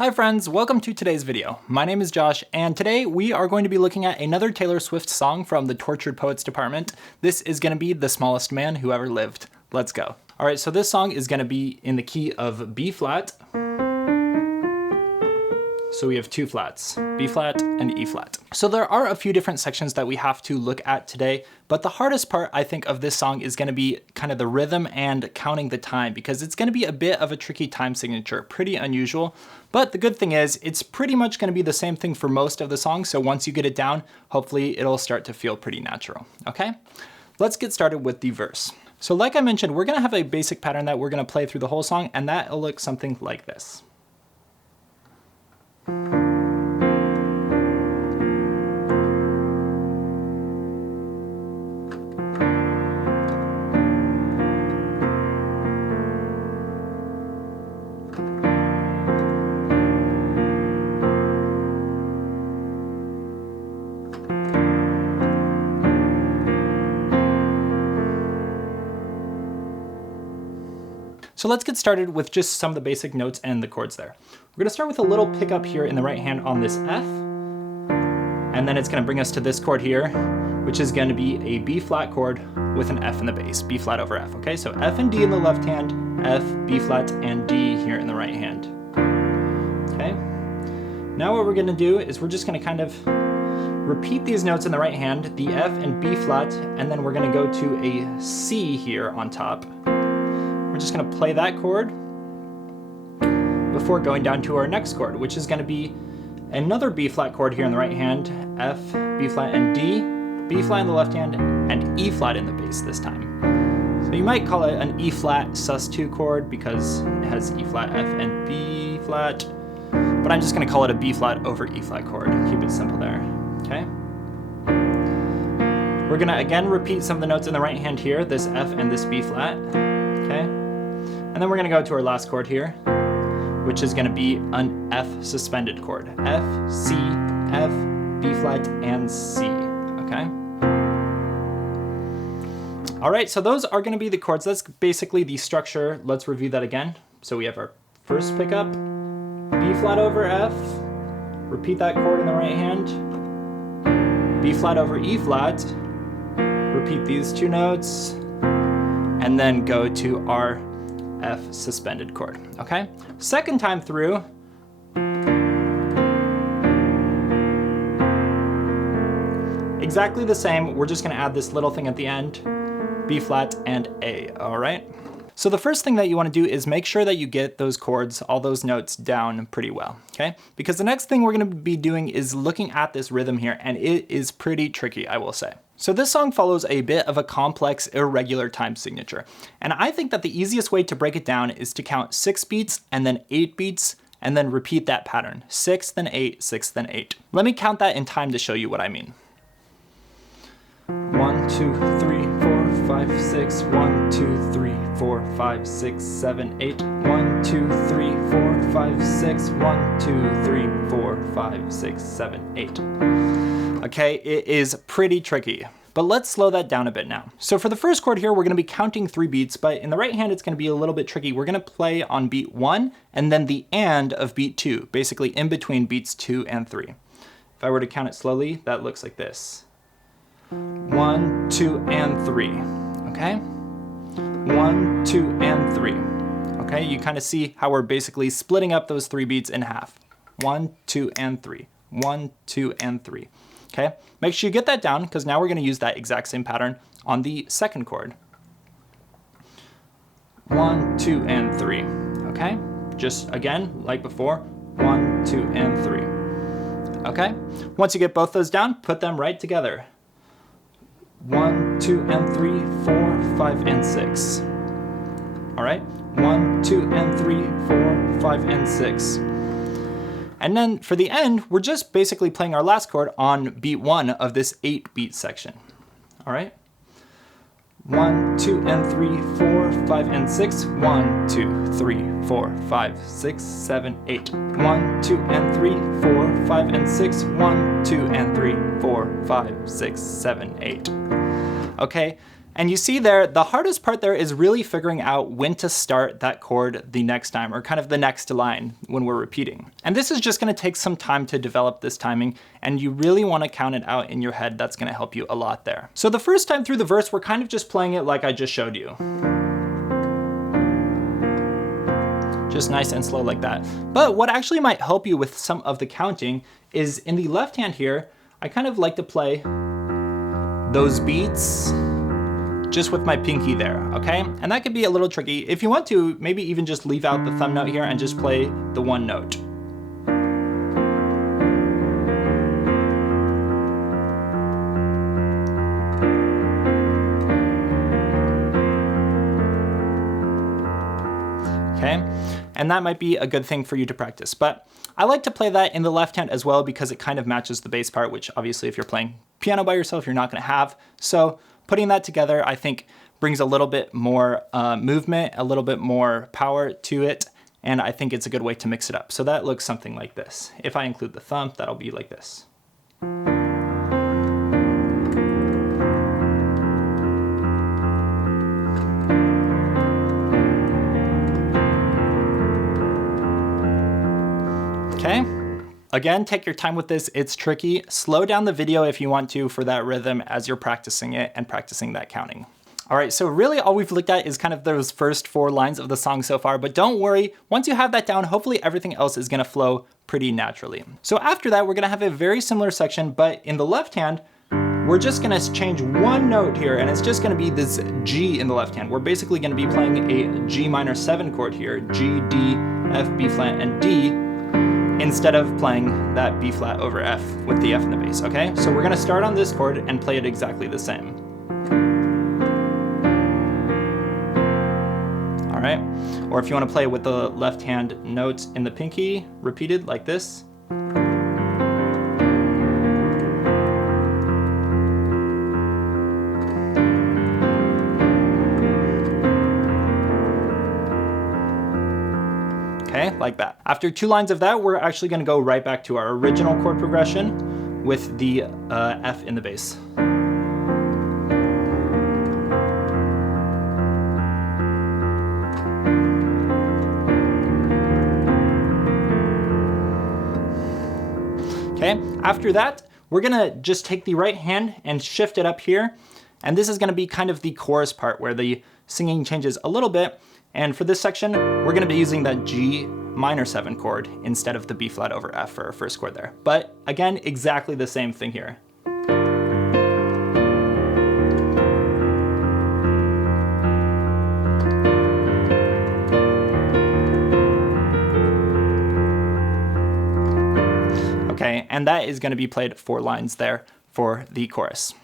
Hi friends, welcome to today's video. My name is Josh, and today we are going to be looking at another Taylor Swift song from the Tortured Poets department. This is going to be The Smallest Man Who Ever Lived. Let's go. All right, so this song is going to be in the key of B flat. So we have two flats, B flat and E flat. So there are a few different sections that we have to look at today, but the hardest part I think of this song is going to be kind of the rhythm and counting the time, because it's going to be a bit of a tricky time signature, pretty unusual. But the good thing is it's pretty much going to be the same thing for most of the song. So once you get it down, hopefully it'll start to feel pretty natural. Okay, let's get started with the verse. So like I mentioned, we're going to have a basic pattern that we're going to play through the whole song, and that'll look something like this. So let's get started with just some of the basic notes and the chords there. We're gonna start with a little pickup here in the right hand on this F, and then it's gonna bring us to this chord here, which is gonna be a B flat chord with an F in the bass, B flat over F, okay? So F and D in the left hand, F, B flat, and D here in the right hand, okay? Now what we're gonna do is we're just gonna kind of repeat these notes in the right hand, the F and B flat, and then we're gonna go to a C here on top. We're just going to play that chord before going down to our next chord, which is going to be another B flat chord here in the right hand, F, B flat, and D, B flat in the left hand, and E flat in the bass this time. So you might call it an E flat sus2 chord because it has E flat, F, and B flat, but I'm just going to call it a B flat over E flat chord. Keep it simple there, okay? We're going to again repeat some of the notes in the right hand here, this F and this B flat, okay? And then we're going to go to our last chord here, which is going to be an F suspended chord. F, C, F, B flat, and C, okay? All right, so those are going to be the chords. That's basically the structure. Let's review that again. So we have our first pickup, B flat over F, repeat that chord in the right hand, B flat over E flat, repeat these two notes, and then go to our F suspended chord, okay? Second time through, exactly the same. We're just gonna add this little thing at the end, B flat and A, all right? So the first thing that you wanna do is make sure that you get those chords, all those notes down pretty well, okay? Because the next thing we're gonna be doing is looking at this rhythm here, and it is pretty tricky, I will say. So this song follows a bit of a complex, irregular time signature. And I think that the easiest way to break it down is to count 6 beats and then 8 beats and then repeat that pattern. 6, then 8, 6, then 8. Let me count that in time to show you what I mean. 1, 2, 3, 4, 5, 6, 1, 2, 3, 4, 5, 6, 7, 8. 1, 2, 3, 4, 5, 6, 1, 2, 3, 4, 5, 6, 7, 8. Okay, it is pretty tricky, but let's slow that down a bit now. So for the first chord here, we're gonna be counting 3 beats, but in the right hand, it's gonna be a little bit tricky. We're gonna play on beat 1 and then the and of beat 2, basically in between beats 2 and 3. If I were to count it slowly, that looks like this. 1, 2, and 3, okay? 1, 2, and 3, okay? You kind of see how we're basically splitting up those 3 beats in half. 1, 2, and 3, 1, 2, and 3. Okay, make sure you get that down because now we're going to use that exact same pattern on the second chord. 1, 2, and 3. Okay, just again, like before, 1, 2, and 3. Okay, once you get both those down, put them right together. 1, 2, and 3, 4, 5, and 6. All right, 1, 2, and 3, 4, 5, and 6. And then for the end, we're just basically playing our last chord on beat 1 of this 8 beat section. All right? 1, 2, and 3, 4, 5, and 6. 1, 2, 3, 4, 5, 6, 7, 8. 1, 2, and 3, 4, 5, and 6. 1, 2, and 3, 4, 5, 6, 7, 8. Okay? And you see there, the hardest part there is really figuring out when to start that chord the next time, or kind of the next line when we're repeating. And this is just gonna take some time to develop this timing, and you really wanna count it out in your head. That's gonna help you a lot there. So the first time through the verse, we're kind of just playing it like I just showed you. Just nice and slow like that. But what actually might help you with some of the counting is in the left hand here, I kind of like to play those beats just with my pinky there, okay? And that could be a little tricky. If you want to, maybe even just leave out the thumb note here and just play the one note. Okay, and that might be a good thing for you to practice. But I like to play that in the left hand as well because it kind of matches the bass part, which obviously if you're playing piano by yourself, you're not gonna have. So putting that together, I think, brings a little bit more movement, a little bit more power to it, and I think it's a good way to mix it up. So that looks something like this. If I include the thumb, that'll be like this. Okay. Again, take your time with this. It's tricky. Slow down the video if you want to for that rhythm as you're practicing it and practicing that counting. All right, so really all we've looked at is kind of those first 4 lines of the song so far, but don't worry, once you have that down, hopefully everything else is gonna flow pretty naturally. So after that, we're gonna have a very similar section, but in the left hand, we're just gonna change one note here, and it's just gonna be this G in the left hand. We're basically gonna be playing a G minor 7 chord here, G, D, F, B flat, and D, instead of playing that B flat over F with the F in the bass, okay? So we're gonna start on this chord and play it exactly the same. All right, or if you wanna play with the left hand notes in the pinky, repeated like this. Okay, like that. After 2 lines of that, we're actually gonna go right back to our original chord progression with the F in the bass. Okay, after that, we're gonna just take the right hand and shift it up here. And this is gonna be kind of the chorus part where the singing changes a little bit. And for this section, we're gonna be using that G minor 7 chord instead of the B flat over F for our first chord there. But again, exactly the same thing here. Okay, and that is gonna be played 4 lines there for the chorus.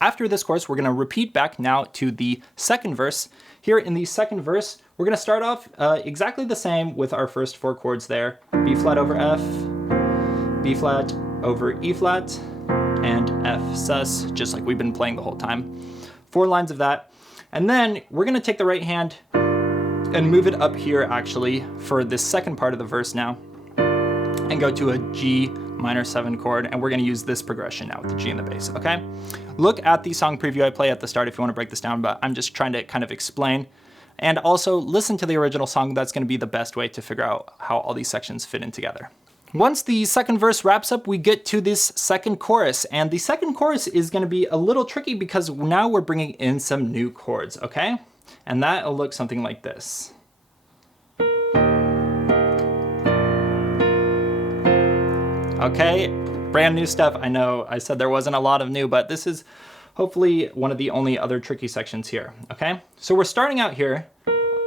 After this chorus, we're gonna repeat back now to the second verse. Here in the second verse, we're gonna start off exactly the same with our first 4 chords there. B flat over F, B flat over E flat, and F sus, just like we've been playing the whole time. 4 lines of that. And then we're gonna take the right hand and move it up here actually for this second part of the verse now, and go to a G minor 7 chord, and we're gonna use this progression now with the G in the bass, okay? Look at the song preview I play at the start if you wanna break this down, but I'm just trying to kind of explain. And also listen to the original song. That's gonna be the best way to figure out how all these sections fit in together. Once the second verse wraps up, we get to this second chorus, and the second chorus is gonna be a little tricky because now we're bringing in some new chords, okay? And that'll look something like this. Okay, brand new stuff. I know I said there wasn't a lot of new, but this is hopefully one of the only other tricky sections here, okay? So we're starting out here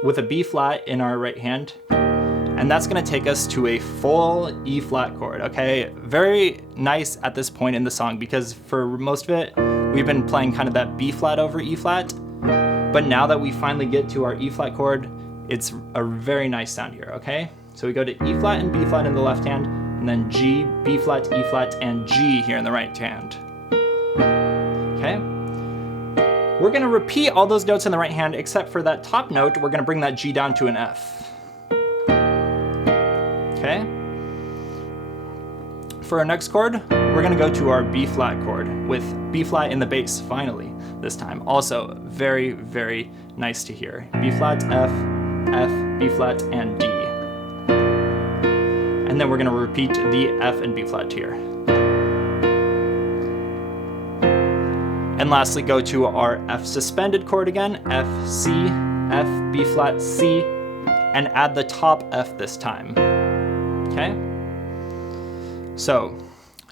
with a B flat in our right hand, and that's gonna take us to a full E flat chord, okay? Very nice at this point in the song because for most of it, we've been playing kind of that B flat over E flat, but now that we finally get to our E flat chord, it's a very nice sound here, okay? So we go to E flat and B flat in the left hand, and then G, B flat, E flat, and G here in the right hand. Okay? We're gonna repeat all those notes in the right hand except for that top note, we're gonna bring that G down to an F. Okay? For our next chord, we're gonna go to our B flat chord with B flat in the bass, finally, this time. Also, very, very nice to hear. B flat, F, F, B flat, and D. And then we're gonna repeat the F and B flat here. And lastly, go to our F suspended chord again, F, C, F, B flat, C, and add the top F this time, okay? So,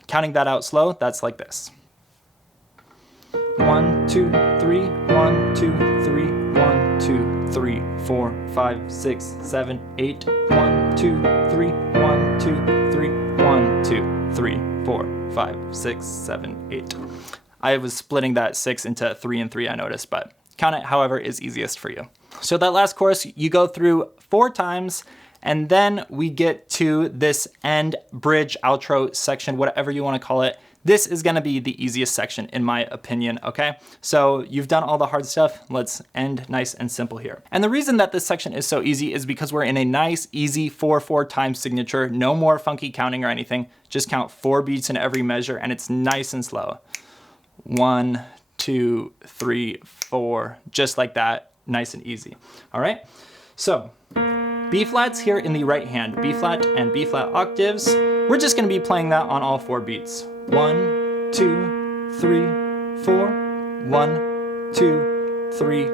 counting that out slow, that's like this. 1, 2, 3, 1, 2, 3, 1, 2, 3, 4, 5, 6, 7, 8, 1, 2, 3, 1, 2, 3, 1, 2, 3, 4, 5, 6, 7, 8. I was splitting that 6 into 3 and 3, I noticed, but count it however is easiest for you. So that last chorus, you go through 4 times, and then we get to this end bridge outro section, whatever you want to call it. This is going to be the easiest section in my opinion, okay? So you've done all the hard stuff. Let's end nice and simple here. And the reason that this section is so easy is because we're in a nice, easy 4/4 time signature. No more funky counting or anything. Just count 4 beats in every measure, and it's nice and slow. 1, 2, 3, 4, just like that, nice and easy. All right, so B flats here in the right hand, B flat and B flat octaves. We're just gonna be playing that on all 4 beats. 1, 2, 3, 4, 1, 2, 3,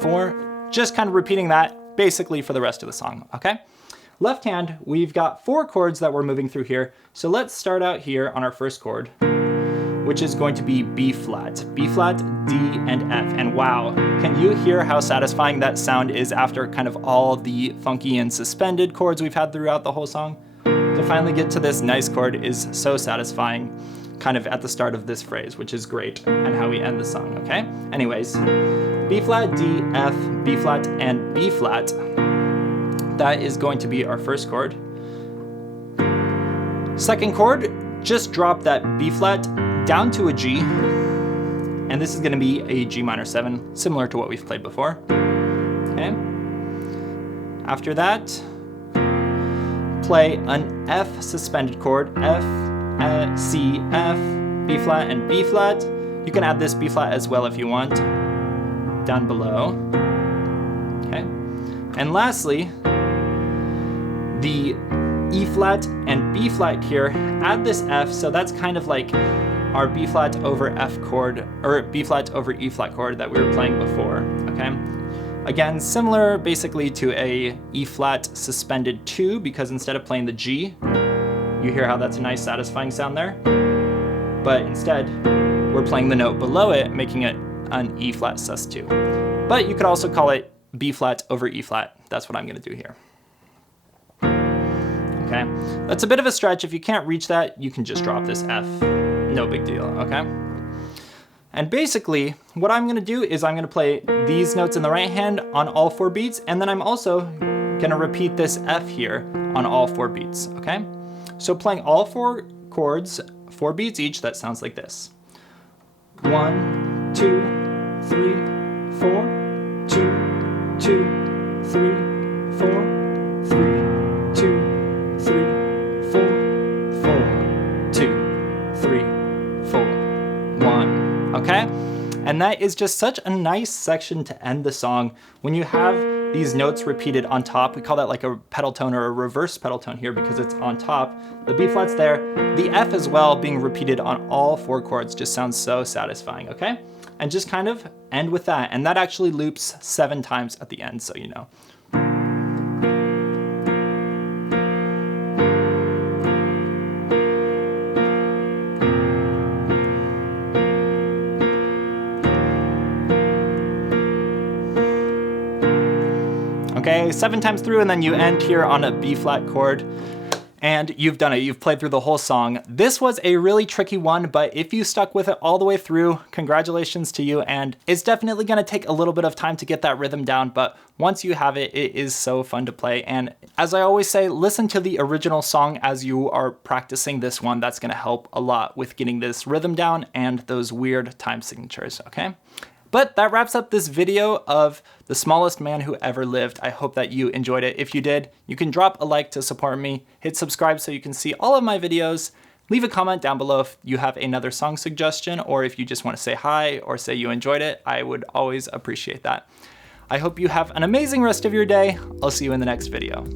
4. Just kind of repeating that basically for the rest of the song, okay? Left hand, we've got 4 chords that we're moving through here. So let's start out here on our first chord, which is going to be B flat, D, and F. And wow, can you hear how satisfying that sound is after kind of all the funky and suspended chords we've had throughout the whole song? To finally get to this nice chord is so satisfying, kind of at the start of this phrase, which is great, and how we end the song, okay? Anyways, B flat, D, F, B flat, and B flat. That is going to be our first chord. Second chord, just drop that B flat down to a G, and this is going to be a G minor 7, similar to what we've played before. Okay. After that, play an F suspended chord, F, C, F, B flat, and B flat. You can add this B flat as well if you want, down below. Okay. And lastly, the E flat and B flat here, add this F, so that's kind of like our B flat over F chord, or B flat over E flat chord that we were playing before, okay? Again, similar basically to a E flat suspended 2, because instead of playing the G, you hear how that's a nice satisfying sound there, but instead, we're playing the note below it, making it an E flat sus2. But you could also call it B flat over E flat. That's what I'm gonna do here. Okay, that's a bit of a stretch. If you can't reach that, you can just drop this F. No big deal, okay? And basically, what I'm gonna do is I'm gonna play these notes in the right hand on all 4 beats, and then I'm also gonna repeat this F here on all 4 beats, okay? So playing all 4 chords, 4 beats each, that sounds like this. 1, 2, 3, 4, 2, 2, 3, 4, 3, 2, 3, 4, 4, 2, 3, 4, 1, okay? And that is just such a nice section to end the song. When you have these notes repeated on top, we call that like a pedal tone or a reverse pedal tone here because it's on top. The B flat's there, the F as well being repeated on all 4 chords just sounds so satisfying, okay? And just kind of end with that. And that actually loops 7 times at the end, so you know. Okay, 7 times through, and then you end here on a B flat chord, and you've done it. You've played through the whole song. This was a really tricky one, but if you stuck with it all the way through, congratulations to you, and it's definitely gonna take a little bit of time to get that rhythm down, but once you have it, it is so fun to play. And as I always say, listen to the original song as you are practicing this one. That's gonna help a lot with getting this rhythm down and those weird time signatures, okay? But that wraps up this video of The Smallest Man Who Ever Lived. I hope that you enjoyed it. If you did, you can drop a like to support me, hit subscribe so you can see all of my videos, Leave a comment down below if you have another song suggestion, or if you just want to say hi or say you enjoyed it. I would always appreciate that. I hope you have an amazing rest of your day. I'll see you in the next video.